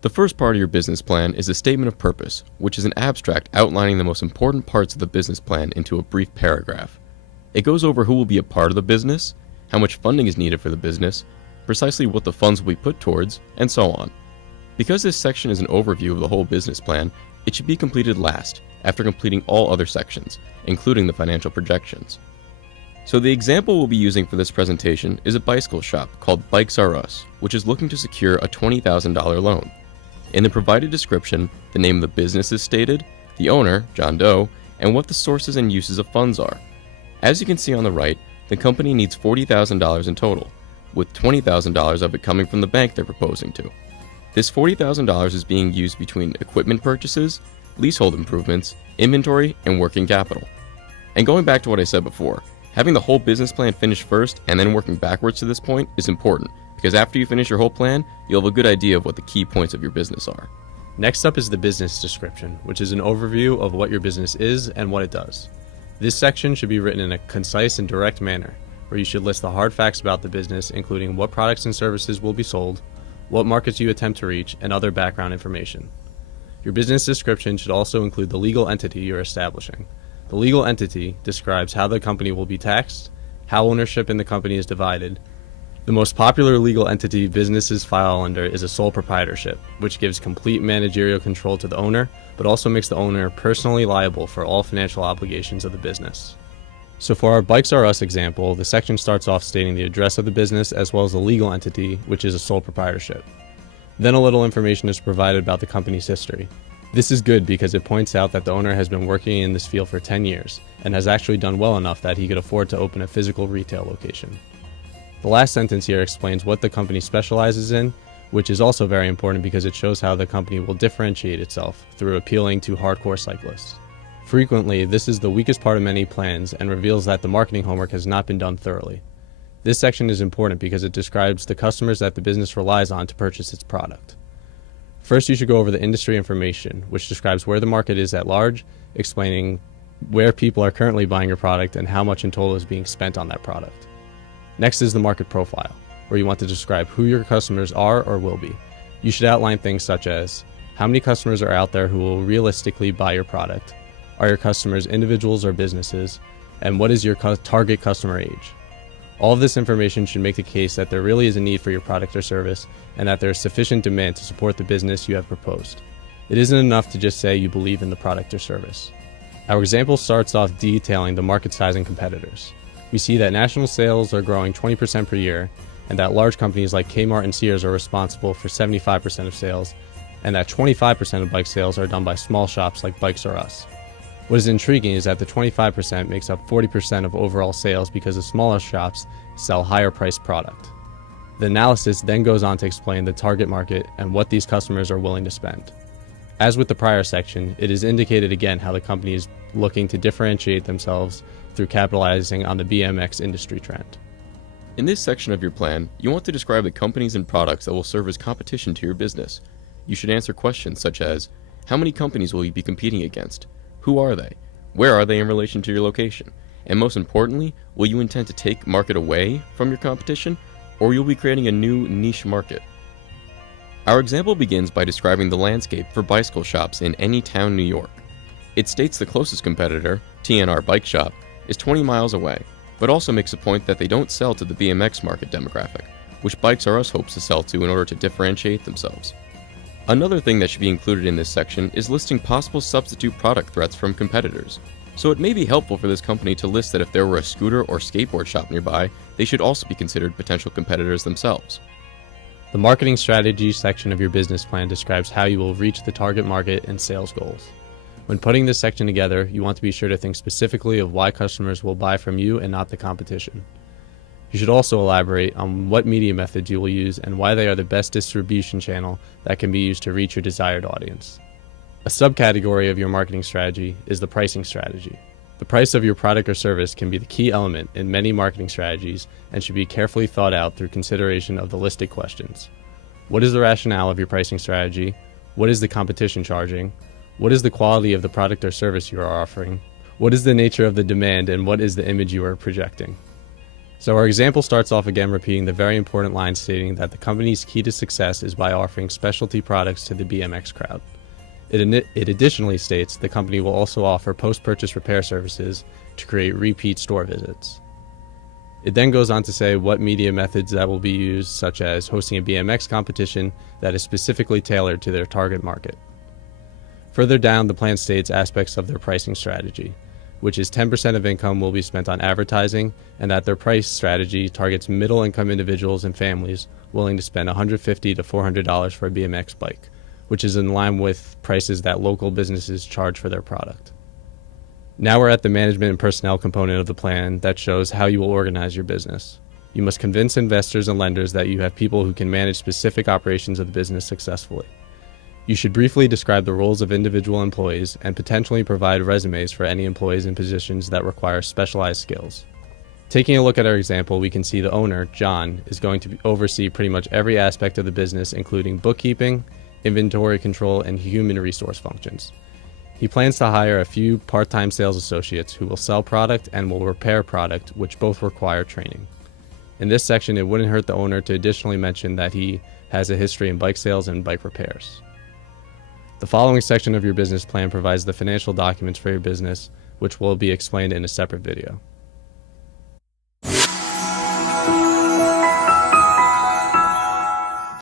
The first part of your business plan is a statement of purpose, which is an abstract outlining the most important parts of the business plan into a brief paragraph. It goes over who will be a part of the business, how much funding is needed for the business, precisely what the funds will be put towards, and so on. Because this section is an overview of the whole business plan, it should be completed last, after completing all other sections, including the financial projections. So the example we'll be using for this presentation is a bicycle shop called Bikes R Us, which is looking to secure a $20,000 loan. In the provided description, the name of the business is stated, the owner, John Doe, and what the sources and uses of funds are. As you can see on the right, the company needs $40,000 in total, with $20,000 of it coming from the bank they're proposing to. This $40,000 is being used between equipment purchases, leasehold improvements, inventory, and working capital. And going back to what I said before, having the whole business plan finished first and then working backwards to this point is important, because after you finish your whole plan, you'll have a good idea of what the key points of your business are. Next up is the business description, which is an overview of what your business is and what it does. This section should be written in a concise and direct manner, where you should list the hard facts about the business, including what products and services will be sold, what markets you attempt to reach, and other background information. Your business description should also include the legal entity you're establishing. The legal entity describes how the company will be taxed, how ownership in the company is divided. The most popular legal entity businesses file under is a sole proprietorship, which gives complete managerial control to the owner, but also makes the owner personally liable for all financial obligations of the business. So for our Bikes R Us example, the section starts off stating the address of the business as well as the legal entity, which is a sole proprietorship. Then a little information is provided about the company's history. This is good because it points out that the owner has been working in this field for 10 years and has actually done well enough that he could afford to open a physical retail location. The last sentence here explains what the company specializes in, which is also very important because it shows how the company will differentiate itself through appealing to hardcore cyclists. Frequently, this is the weakest part of many plans and reveals that the marketing homework has not been done thoroughly. This section is important because it describes the customers that the business relies on to purchase its product. First, you should go over the industry information, which describes where the market is at large, explaining where people are currently buying your product and how much in total is being spent on that product. Next is the market profile, where you want to describe who your customers are or will be. You should outline things such as how many customers are out there who will realistically buy your product, are your customers individuals or businesses, and what is your target customer age. All of this information should make the case that there really is a need for your product or service and that there is sufficient demand to support the business you have proposed. It isn't enough to just say you believe in the product or service. Our example starts off detailing the market size and competitors. We see that national sales are growing 20% per year, and that large companies like Kmart and Sears are responsible for 75% of sales, and that 25% of bike sales are done by small shops like Bikes R Us. What is intriguing is that the 25% makes up 40% of overall sales because the smaller shops sell higher priced product. The analysis then goes on to explain the target market and what these customers are willing to spend. As with the prior section, it is indicated again how the company is looking to differentiate themselves through capitalizing on the BMX industry trend. In this section of your plan, you want to describe the companies and products that will serve as competition to your business. You should answer questions such as, how many companies will you be competing against? Who are they? Where are they in relation to your location? And most importantly, will you intend to take market away from your competition, or you'll be creating a new niche market? Our example begins by describing the landscape for bicycle shops in any town, New York. It states the closest competitor, TNR Bike Shop, is 20 miles away, but also makes a point that they don't sell to the BMX market demographic, which Bikes R Us hopes to sell to in order to differentiate themselves. Another thing that should be included in this section is listing possible substitute product threats from competitors. So it may be helpful for this company to list that if there were a scooter or skateboard shop nearby, they should also be considered potential competitors themselves. The marketing strategy section of your business plan describes how you will reach the target market and sales goals. When putting this section together, you want to be sure to think specifically of why customers will buy from you and not the competition. You should also elaborate on what media methods you will use and why they are the best distribution channel that can be used to reach your desired audience. A subcategory of your marketing strategy is the pricing strategy. The price of your product or service can be the key element in many marketing strategies and should be carefully thought out through consideration of the listed questions. What is the rationale of your pricing strategy? What is the competition charging? What is the quality of the product or service you are offering? What is the nature of the demand and what is the image you are projecting? So our example starts off again repeating the very important line stating that the company's key to success is by offering specialty products to the BMX crowd. It additionally states the company will also offer post-purchase repair services to create repeat store visits. It then goes on to say what media methods that will be used, such as hosting a BMX competition that is specifically tailored to their target market. Further down, the plan states aspects of their pricing strategy, which is 10% of income will be spent on advertising, and that their price strategy targets middle-income individuals and families willing to spend $150 to $400 for a BMX bike, which is in line with prices that local businesses charge for their product. Now we're at the management and personnel component of the plan that shows how you will organize your business. You must convince investors and lenders that you have people who can manage specific operations of the business successfully. You should briefly describe the roles of individual employees and potentially provide resumes for any employees in positions that require specialized skills. Taking a look at our example, we can see the owner, John, is going to oversee pretty much every aspect of the business, including bookkeeping, inventory control, and human resource functions. He plans to hire a few part-time sales associates who will sell product and will repair product, which both require training. In this section, it wouldn't hurt the owner to additionally mention that he has a history in bike sales and bike repairs. The following section of your business plan provides the financial documents for your business, which will be explained in a separate video.